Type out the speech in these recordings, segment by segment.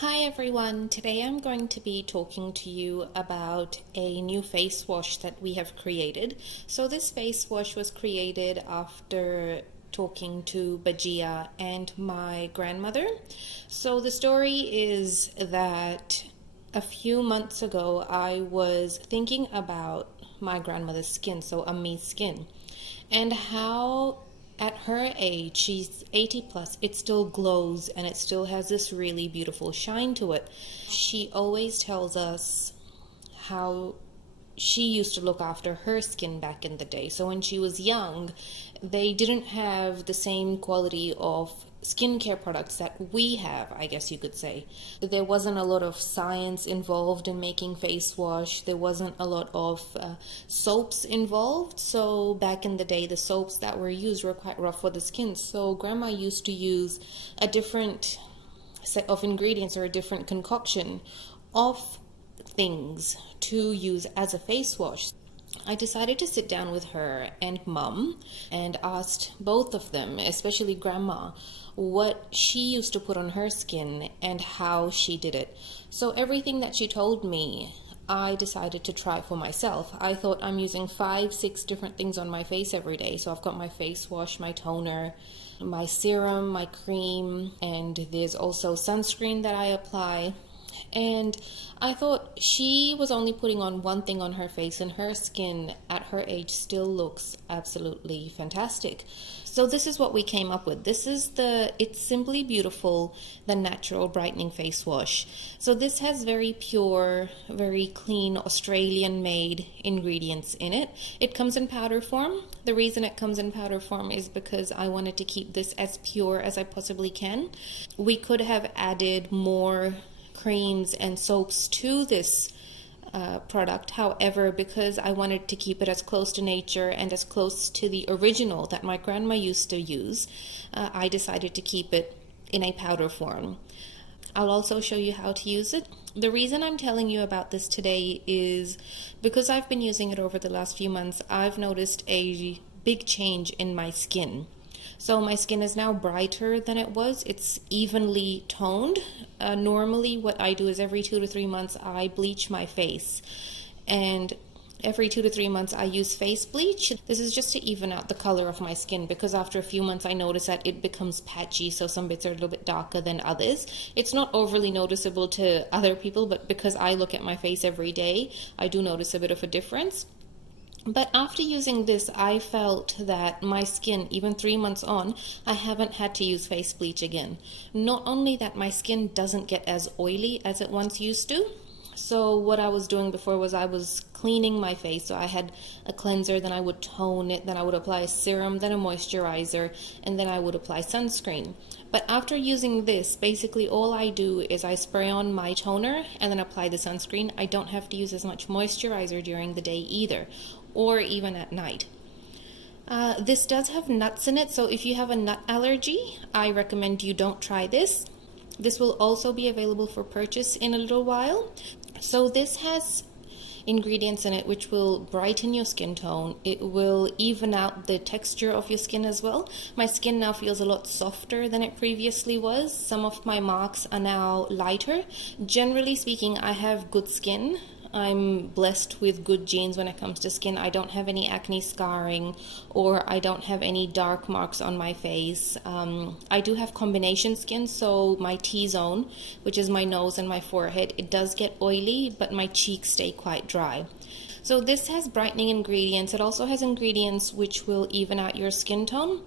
Hi everyone, today I'm going to be talking to you about a new face wash that we have created. So this face wash was created after talking to Bajia and my grandmother. So the story is that a few months ago I was thinking about my grandmother's skin, so Ammi's skin, and how at her age, she's 80 plus, it still glows and it still has this really beautiful shine to it. She always tells us how she used to look after her skin back in the day. So when she was young, they didn't have the same quality of skincare products that we have, I guess you could say. There wasn't a lot of science involved in making face wash. There wasn't a lot of soaps involved. So back in the day, the soaps that were used were quite rough for the skin. So grandma used to use a different set of ingredients or a different concoction of things to use as a face wash. I decided to sit down with her and mum and asked both of them, especially grandma, what she used to put on her skin and how she did it. So everything that she told me, I decided to try for myself. I thought I'm using 5-6 different things on my face every day. So I've got my face wash, my toner, my serum, my cream, and there's also sunscreen that I apply. And I thought she was only putting on one thing on her face, and her skin at her age still looks absolutely fantastic. So this is what we came up with. This is It's Simply Beautiful, the Natural Brightening Face Wash. So this has very pure, very clean, Australian-made ingredients in it. It comes in powder form. The reason it comes in powder form is because I wanted to keep this as pure as I possibly can. We could have added more creams and soaps to this product. However, because I wanted to keep it as close to nature and as close to the original that my grandma used to use, I decided to keep it in a powder form. I'll also show you how to use it. The reason I'm telling you about this today is because I've been using it over the last few months. I've noticed a big change in my skin. So my skin is now brighter than it was. It's evenly toned. Normally what I do is every 2 to 3 months I bleach my face. And every 2 to 3 months I use face bleach. This is just to even out the color of my skin, because after a few months I notice that it becomes patchy, so some bits are a little bit darker than others. It's not overly noticeable to other people, but because I look at my face every day, I do notice a bit of a difference. But after using this, I felt that my skin, even 3 months on, I haven't had to use face bleach again. Not only that, my skin doesn't get as oily as it once used to. So what I was doing before was I was cleaning my face. So I had a cleanser, then I would tone it, then I would apply a serum, then a moisturizer, and then I would apply sunscreen. But after using this, basically all I do is I spray on my toner and then apply the sunscreen. I don't have to use as much moisturizer during the day either, or even at night. This does have nuts in it, so if you have a nut allergy, I recommend you don't try this. This will also be available for purchase in a little while. So this has ingredients in it which will brighten your skin tone. It will even out the texture of your skin as well. My skin now feels a lot softer than it previously was. Some of my marks are now lighter. Generally speaking, I have good skin. I'm blessed with good genes when it comes to skin. I don't have any acne scarring, or I don't have any dark marks on my face. I do have combination skin, so my T-zone, which is my nose and my forehead, it does get oily, but my cheeks stay quite dry. So this has brightening ingredients. It also has ingredients which will even out your skin tone,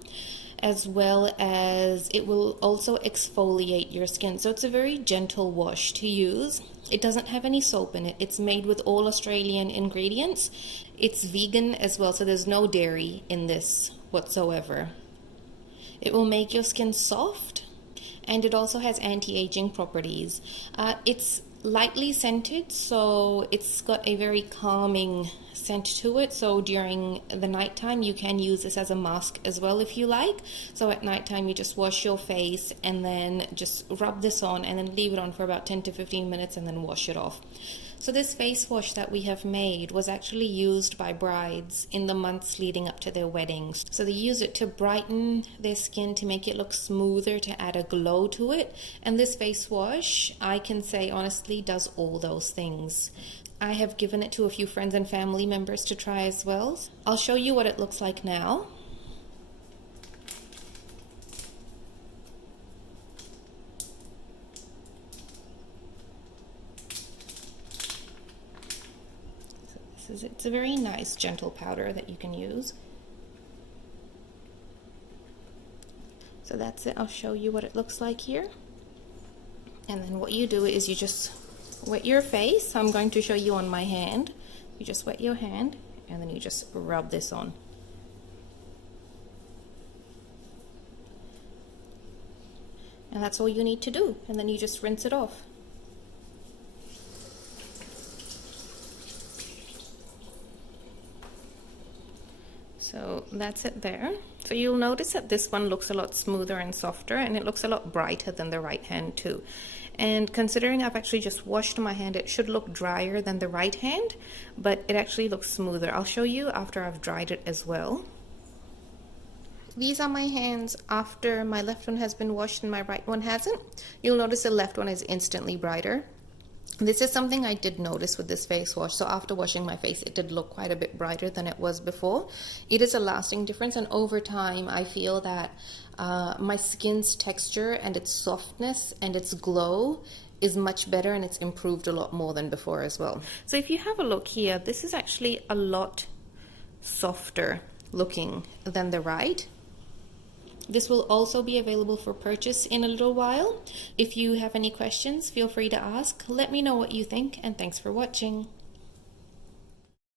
as well as it will also exfoliate your skin. So it's a very gentle wash to use. It doesn't have any soap in it. It's made with all Australian ingredients. It's vegan as well, so there's no dairy in this whatsoever. It will make your skin soft, and it also has anti-aging properties. It's lightly scented, so it's got a very calming scent to it. So during the nighttime you can use this as a mask as well if you like. So at nighttime you just wash your face and then just rub this on and then leave it on for about 10 to 15 minutes and then wash it off. So this face wash that we have made was actually used by brides in the months leading up to their weddings. So they use it to brighten their skin, to make it look smoother, to add a glow to it. And this face wash, I can say honestly, does all those things. I have given it to a few friends and family members to try as well. I'll show you what it looks like now. It's a very nice gentle powder that you can use. So that's it. I'll show you what it looks like here. And then what you do is you just wet your face. I'm going to show you on my hand. You just wet your hand and then you just rub this on. And that's all you need to do. And then you just rinse it off. So that's it there. So you'll notice that this one looks a lot smoother and softer, and it looks a lot brighter than the right hand too. And considering I've actually just washed my hand, it should look drier than the right hand, but it actually looks smoother. I'll show you after I've dried it as well. These are my hands after my left one has been washed and my right one hasn't. You'll notice the left one is instantly brighter. This is something I did notice with this face wash. So after washing my face, it did look quite a bit brighter than it was before. It is a lasting difference, and over time I feel that my skin's texture and its softness and its glow is much better, and it's improved a lot more than before as well. So if you have a look here, this is actually a lot softer looking than the right. This will also be available for purchase in a little while. If you have any questions, feel free to ask. Let me know what you think, and thanks for watching.